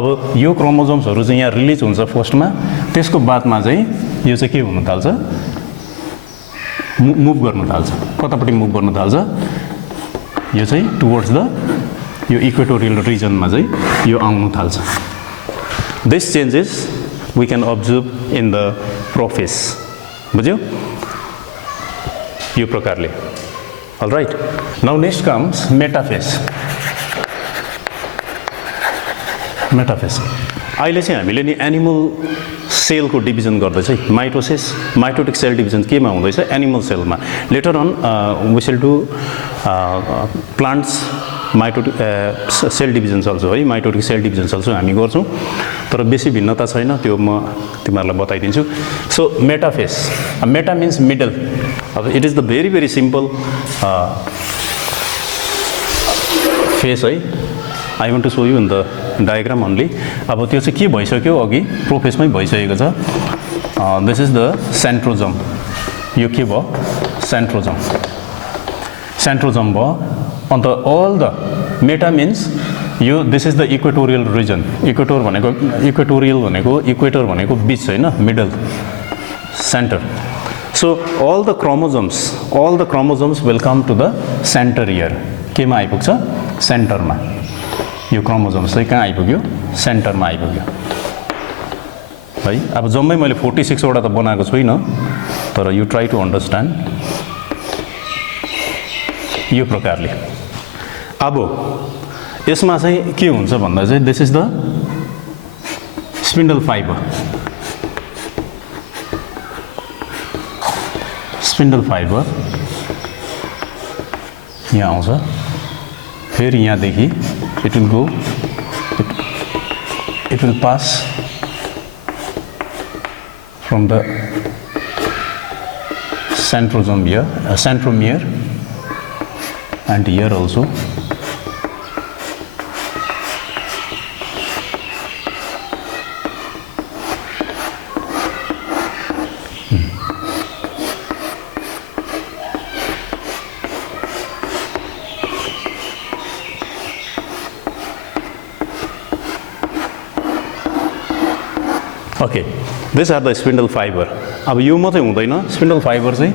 अब यो chromosomes हरु चाहिँ यहाँ रिलिज हुन्छ फर्स्टमा त्यसको बादमा चाहिँ यो चाहिँ के हुन थाल्छ मुभ गर्न थाल्छ कतापट्टि मुभ गर्न थाल्छ यो चाहिँ टुवर्ड्स द यो इक्वेटोरियल रिजनमा चाहिँ यो आउन थाल्छ this changes we can observe in the prophase बुझ्यो यो प्रकारले alright now next comes metaphase अहिले चाहिँ हामीले नि एनिमल सेलको डिभिजन गर्दैछ है माइटोसिस माइटोटिक सेल डिभिजन केमा हुँदैछ एनिमल सेलमा later on we shall do plants mitotic cell divisions also है माइटोटिक सेल डिभिजन्स अल्सो हामी गर्छौँ तर बेसी भिन्नता छैन त्यो म तिमीहरूलाई बताइदिन्छु so metaphase meta means middle अब it is the very very simple phase है I want to show you in the diagram only अब त्यो चाहिँ के भइसक्यो अघि प्रोफेसमै भइसकेको छ दिस इज द सेन्ट्रोजम यो के भयो सेन्ट्रोजम भयो and all the meta means यो this is the equatorial region equator भनेको बिच होइन middle centre so all the chromosomes will come to the centre here केमा आइपुग्छ सेन्टरमा यो क्रोमोजोम्स चाहिँ कहाँ आइपुग्यो सेन्टरमा आइपुग्यो है अब जम्मै मैले 46 वटा त बनाएको छुइनँ तर यु ट्राई टु अन्डरस्ट्यान्ड यो प्रकारले अब यसमा चाहिँ के हुन्छ भन्दा चाहिँ this is the spindle fibre यहाँ आउँछ फेरि यहाँदेखि it will pass from the centromere and here also okay these are the spindle fiber अब यो मात्रै हुँदैन स्पिन्डल फाइबर चाहिँ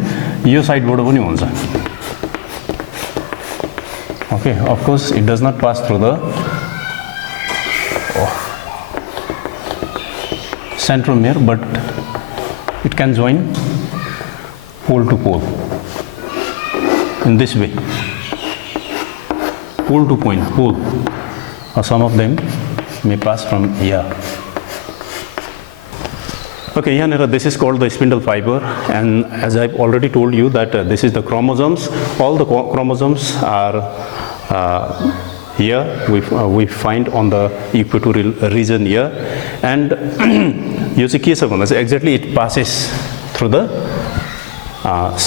यो साइडबाट पनि हुन्छ okay of course it does not pass through the centromere but it can join pole to pole in this way pole to pole or some of them may pass from here. Okay, here this is called the spindle fiber, and as I've already told you that this is the chromosomes. All the chromosomes are here. We find on the equatorial region here, and you see exactly it passes through the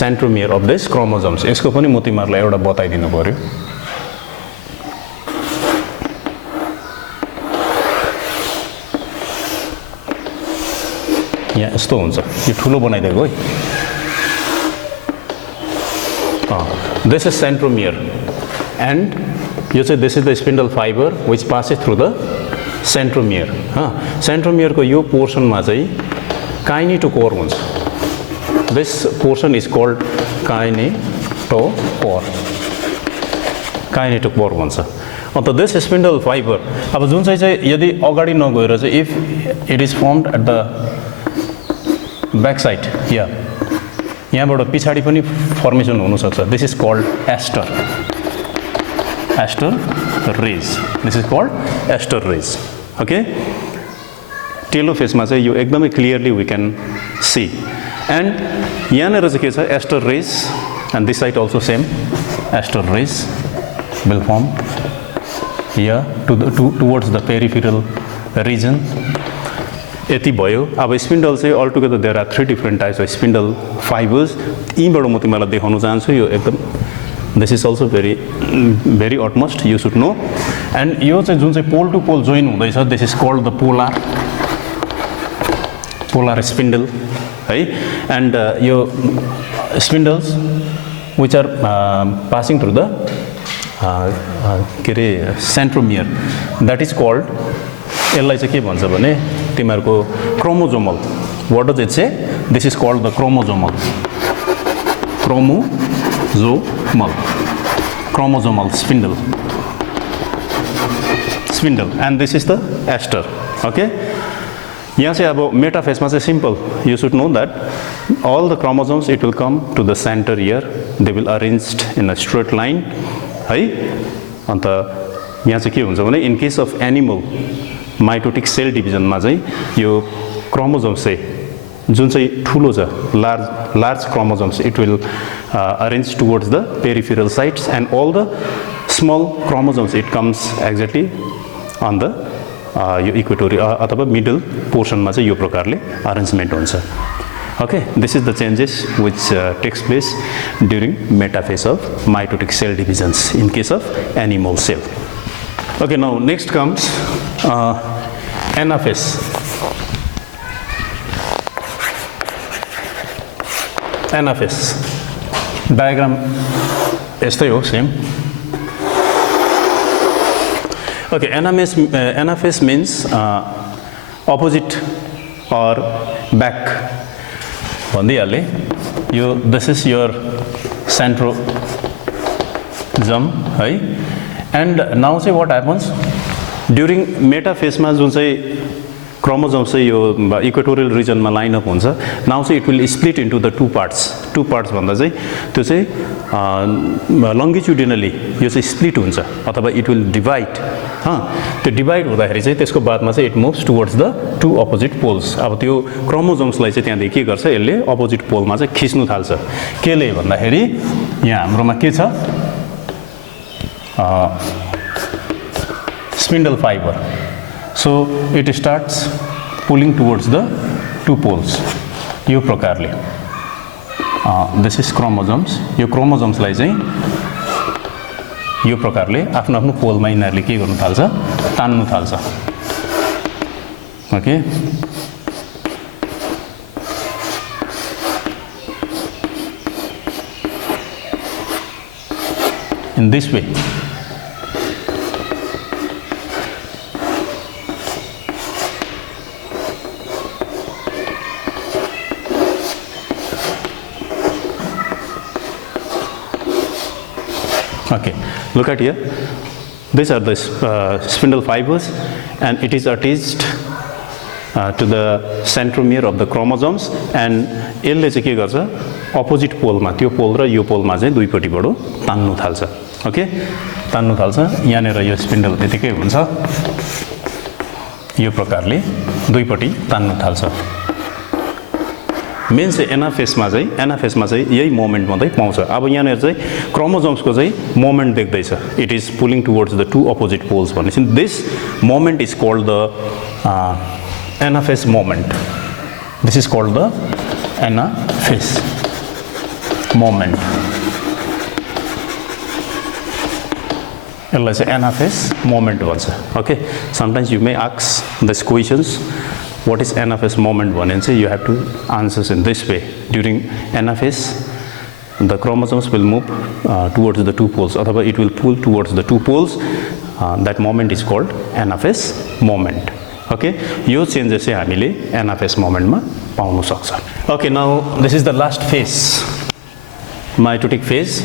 centromere of this chromosomes. यसको पनि म तिमीहरुलाई एउटा बताइदिनु पर्यो. यहाँ यस्तो हुन्छ यो ठुलो बनाइदिएको है this is centromere and यो चाहिँ this is the spindle fiber which passes through the centromere centromere को यो पोर्सन मा चाहिँ काइनेटोकोर हुन्छ this portion is called kinetochore भन्छ अन्त this spindle fiber अब जुन चाहिँ यदि अगाडि नगएर चाहिँ if it is formed at the back side यहाँबाट पछाडि पनि फर्मेसन हुन सक्छ this is called aster rays this is called aster rays okay टेलोफेस मा चाहिँ यो एकदमै clearly we can see and यहाँनेर चाहिँ के छ aster rays and this side also same aster rays will form here towards the peripheral region यति भयो अब स्पिन्डल चाहिँ all together there are 3 different types of spindle fibres यीबाट म तिमीलाई देखाउन चाहन्छु यो एकदम this is also very utmost you should know and यो चाहिँ जुन चाहिँ पोल टु पोल जोइन हुँदैछ this is called the polar spindle है एन्ड यो spindles which are passing through the के रे सेन्ट्रोमियर दैट इज कल्ड यसलाई चाहिँ के भन्छ भने तिमीहरुको chromosomal what does it say this is called the chromosomal chromosomal spindle, and this is the ester. Okay, यहाँ चाहिँ अब मेटाफेजमा चाहिँ simple, you should know that all the chromosomes it will come to the center here, they will arranged in a straight line है. अन्त यहाँ चाहिँ के हुन्छ भने in case of animal mitotic cell division मा चाहिँ यो chromosomes चाहिँ जुन चाहिँ ठुलो छ large chromosomes it will arrange towards the peripheral sites, and all the small chromosomes it comes exactly on the यो equatorial अथवा middle portion मा चाहिँ यो प्रकारले arrangement हुन्छ. Okay, this is the changes which takes place during metaphase of mitotic cell divisions in case of animal cell. Okay, now next comes anaphase. Anaphase diagram यस्तै हो same. Okay, anaphase means opposite or back. भन्दिहाले यो this is your centrosome है. And now say what happens during metaphase मा जुन चाहिँ chromosomes चाहिँ यो equatorial region मा line up हुन्छ. Now say it will split into the two parts भन्दा चाहिँ त्यो चाहिँ longitudinally यो चाहिँ split हुन्छ अथवा it will divide. त्यो डिभाइड हुँदाखेरि चाहिँ त्यसको बादमा चाहिँ it moves towards the two opposite poles. अब त्यो chromosomes लाई चाहिँ त्यहाँदेखि के गर्छ, यसले opposite pole मा चाहिँ खिच्नु थाल्छ. केले भन्दाखेरि यहाँ हाम्रोमा के छ, spindle fiber. So it starts pulling towards the two poles. यो प्रकारले this is chromosomes. यो chromosomes लाई चाहिँ यो प्रकारले आफ्नो आफ्नो पोलमा यिनीहरूले के गर्नु थाल्छ, तान्नु थाल्छ. Okay, in this way. Okay, look at here. These are the spindle fibers, and it is attached to the centromere of the chromosomes, and यसले चाहिँ के गर्छ, opposite pole मा, त्यो पोल र यो पोलमा चाहिँ दुईपट्टिबाट तान्नु थाल्छ. ओके, तान्नु थाल्छ. यहाँनिर यो स्पिन्डल त्यतिकै हुन्छ, यो प्रकारले दुईपट्टि तान्नु थाल्छ. मेन चाहिँ एनाफेसमा चाहिँ यही मोमेन्ट मात्रै पाउँछ. अब यहाँनिर चाहिँ क्रोमोजोम्सको चाहिँ मोमेन्ट देख्दैछ, it is pulling towards the two opposite poles भनेपछि this moment is called the anaphase moment. This is called the anaphase moment. यसलाई चाहिँ एनाफेस मोमेन्ट भन्छ. Okay, sometimes you may ask this questions, what is anaphase moment one, and say you have to answer in this way. During anaphase the chromosomes will move towards the two poles, or it will pull towards the two poles. That moment is called anaphase moment. Okay, यो changes चाहिँ हामीले anaphase moment मा पाउन सक्छ. Okay, now this is the last phase, mitotic phase,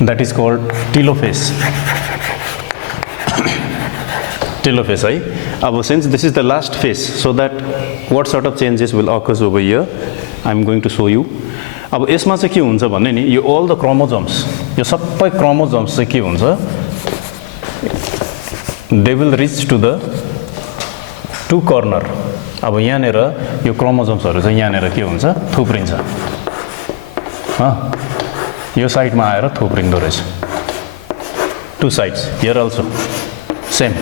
that is called telophase. Telophase, right? Since this is the last phase, so that what sort of changes will occur over here, I am going to show you. अब यसमा चाहिँ के हुन्छ भन्ने नि, यो all the chromosomes, यो सबै chromosomes चाहिँ के हुन्छ, they will reach to the two corner. अब यहाँनिर यो chromosomes-हरु चाहिँ यहाँनिर के हुन्छ, थुप्रिन्छ. यो साइडमा आएर थुप्रिँदो रहेछ. Two sides, here also same.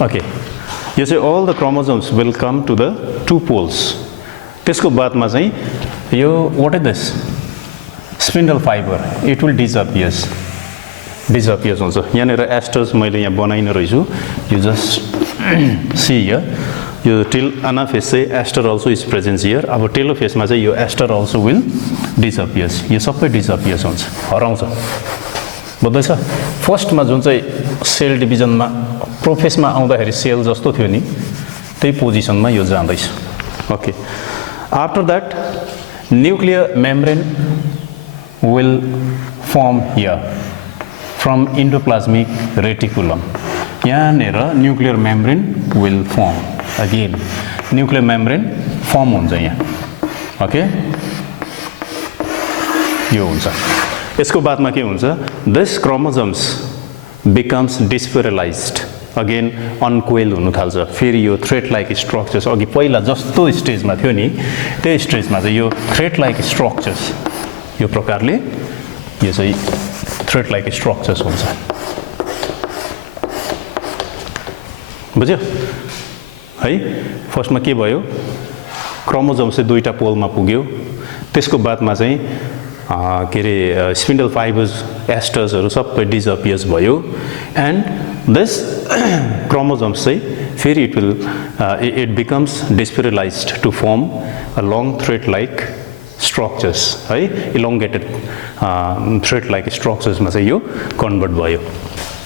Okay, you say all the chromosomes will come to the two poles. त्यसको बादमा चाहिँ यो what is this? Spindle fiber, it will disappears हुन्छ. यहाँनिर एस्टर्स मैले यहाँ बनाइन रहेछु, you just see here. यो till anaphase चाहिँ ester also is present here. अब telophase मा चाहिँ यो ester also will disappears. यो सबै disappears हुन्छ, हराउँछ. बुझ्दैछ? फर्स्टमा जुन चाहिँ सेल डिभिजनमा प्रोफेसमा आउँदाखेरि सेल जस्तो थियो नि, त्यही पोजिसनमा यो जाँदैछ. Okay, After that, nuclear membrane will form here from endoplasmic reticulum. यहाँ nuclear membrane will form again. Nuclear membrane form हुन्छ यहाँ. Okay? यो हुन्छ. यसको बादमा के हुन्छ? This chromosomes becomes despiralized. Again uncoil हुनु थाल्छ. फेरि यो thread like structures अघि पहिला जस्तो स्टेजमा थियो नि त्यही स्टेजमा चाहिँ यो thread like structures यो प्रकारले यो चाहिँ thread like structures हुन्छ. बुझ्यो? है फर्स्टमा के भयो? क्रोमोसोम चाहिँ दुईटा पोलमा पुग्यो. त्यसको बादमा चाहिँ के रे स्पिन्डल फाइबर्स एस्टर्सहरु सबै डिसअपियर्स भयो एन्ड दिस क्रोमोसोम्स चाहिँ फेरि it becomes despiralized to form a long thread like structures है elongated thread like structures मा चाहिँ यो कन्भर्ट भयो.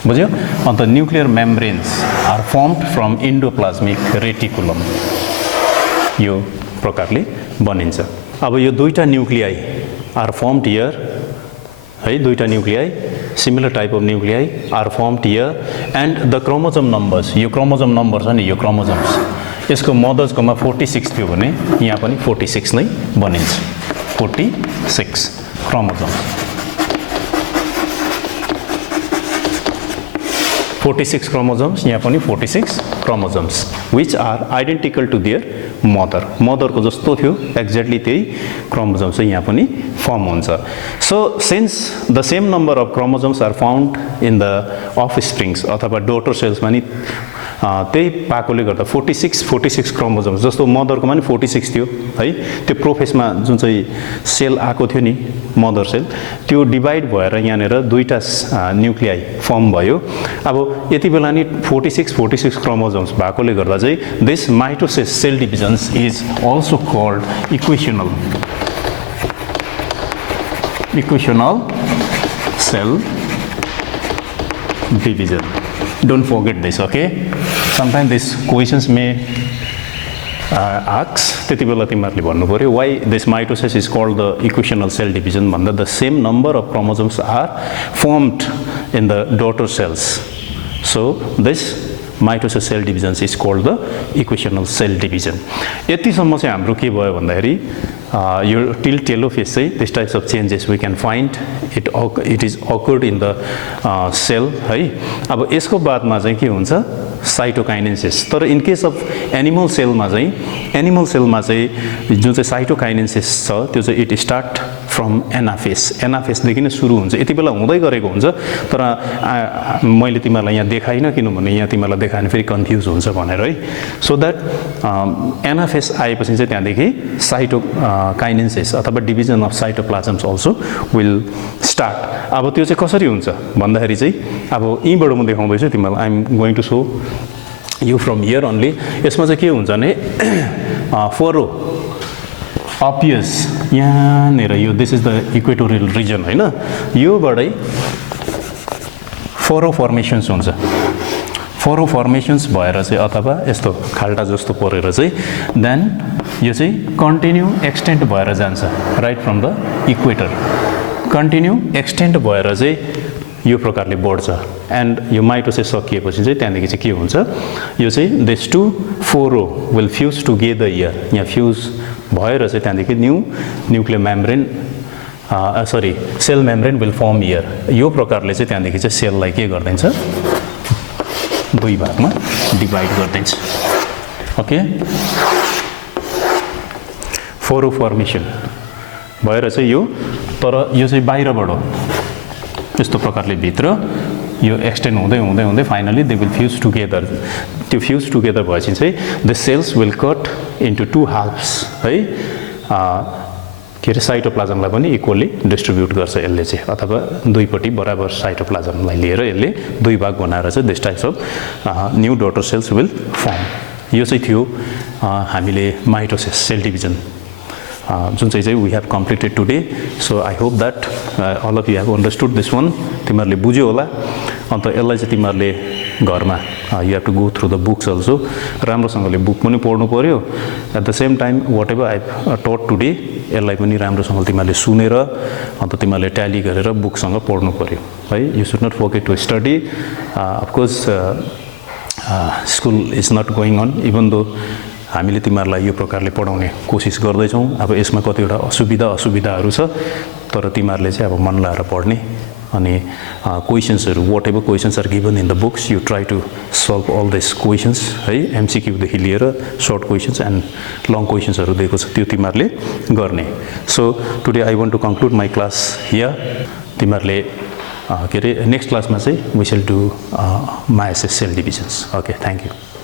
बुझ्यो? And nuclear membranes are formed from endoplasmic reticulum यो प्रकारले बनिन्छ. अब यो दुईटा न्यूक्लियाई आर फर्म्ड हियर है दुईटा nuclei similar type of nuclei are formed here and the chromosome numbers यो क्रोमोसोम नम्बर छ नि यो क्रोमोसोम्स यसको मदर्स कोमा 46 थियो भने यहाँ पनि 46 नै बनिन्छ. 46 क्रोमोसोम 46 chromosomes यहाँ पनि 46 chromosomes which are identical to their mother. Mother को जस्तो थियो exactly त्यही chromosomes चाहिँ यहाँ पनि form हुन्छ. So since the same number of chromosomes are found in the offsprings अथवा daughter cells मा नि त्यही पाएकोले गर्दा 46 chromosomes जस्तो मदरको मा नि 46 थियो है त्यो प्रोफेसमा जुन चाहिँ सेल आको थियो नि मदर सेल त्यो डिभाइड भएर यहाँनेर दुईटा न्यूक्लियाई फर्म भयो. अब यति बेला नि 46 chromosomes भएकोले गर्दा चाहिँ this mitosis cell divisions is also called equational cell division. Don't forget this, okay? Sometimes these questions may ask, त्यति बेला तिमीहरूले भन्नु पर्यो why this mitosis is called the equational cell division भन्दा the same number of chromosomes are formed in the daughter cells. So this mitosis cell division is called the equational cell division. यतिसम्म चाहिँ हाम्रो के भयो भन्दाखेरि यो till telophase चाहिँ this types of changes we can find it is occurred in the cell है. अब यसको बादमा चाहिँ के हुन्छ साइटोकाइनेसिस. तर इन केस अफ एनिमल सेलमा चाहिँ जुन चाहिँ साइटोकाइनेसिस छ त्यो चाहिँ इट स्टार्ट फ्रम एनाफेस देखि नै सुरु हुन्छ. यति बेला हुँदै गरेको हुन्छ तर मैले तिमीहरूलाई यहाँ देखाइन किनभने यहाँ तिमीहरूलाई देखायो भने फेरि कन्फ्युज हुन्छ भनेर है. सो दैट एनाफेस आएपछि चाहिँ त्यहाँदेखि साइटोकाइनेसिस अथवा division of cytoplasms also will start. अब त्यो चाहिँ कसरी हुन्छ भन्दाखेरि चाहिँ अब यहीँबाट म देखाउँदैछु तिमीहरूलाई. I am going to show you from here only. यसमा चाहिँ के हुन्छ भने फोरो अपियर्स यहाँनिर यो this is the equatorial region होइन. योबाटै फोरो फर्मेसन्स हुन्छ. फोरो फर्मेसन्स भएर चाहिँ अथवा यस्तो खाल्टा जस्तो परेर चाहिँ देन यो चाहिँ कन्टिन्यू एक्सटेन्ड भएर जान्छ right from the equator. Continue extend भएर चाहिँ यो प्रकारले बढ्छ एन्ड यो माइटोसिस सकिएपछि चाहिँ त्यहाँदेखि चाहिँ के हुन्छ यो चाहिँ this two furrow will fuse together here. यहाँ फ्युज भएर चाहिँ त्यहाँदेखि nuclear membrane sorry cell membrane will form here. यो प्रकारले चाहिँ त्यहाँदेखि चाहिँ सेललाई के गरिदिन्छ दुई भागमा डिभाइड गरिदिन्छ. ओके फोरो फर्मेसन भएर चाहिँ यो तर यो चाहिँ बाहिरबाट यस्तो प्रकारले भित्र यो एक्सटेन्ड हुँदै हुँदै हुँदै finally they will fuse together. त्यो फ्युज टुगेदर भएपछि चाहिँ the cells will cut into two halfs है. के अरे साइटोप्लाज्मलाई पनि इक्वली डिस्ट्रिब्युट गर्छ यसले चाहिँ अथवा दुईपट्टि बराबर साइटोप्लाज्मलाई लिएर यसले दुई भाग बनाएर चाहिँ this types of new daughter cells will form. यो चाहिँ थियो हामीले माइटोसिस सेल डिभिजन जुन चाहिँ we have completed today. So I hope that all of you have understood this one. तिमीहरूले बुझ्यो होला अन्त यसलाई चाहिँ तिमीहरूले घरमा you have to go through the books also राम्रोसँगले बुक पनि पढ्नु पर्यो at the same time whatever I taught today यसलाई पनि राम्रोसँगले तिमीहरूले सुनेर अन्त तिमीहरूले ट्याली गरेर बुकसँग पढ्नु पर्यो है you should not forget to study of course school is not going on even though हामीले तिमीहरूलाई यो प्रकारले पढाउने कोसिस गर्दैछौँ अब यसमा कतिवटा असुविधाहरू छ तर तिमीहरूले चाहिँ अब मन लाएर पढ्ने अनि क्वेसन्सहरू whatever questions are given in the books you try to solve all this questions है एमसिक्यूदेखि लिएर सर्ट क्वेसन्स एन्ड लङ क्वेसन्सहरू दिएको छ त्यो तिमीहरूले गर्ने so today I want to conclude my class here तिमीहरूले के अरे नेक्स्ट क्लासमा चाहिँ we shall do meiosis cell divisions okay thank you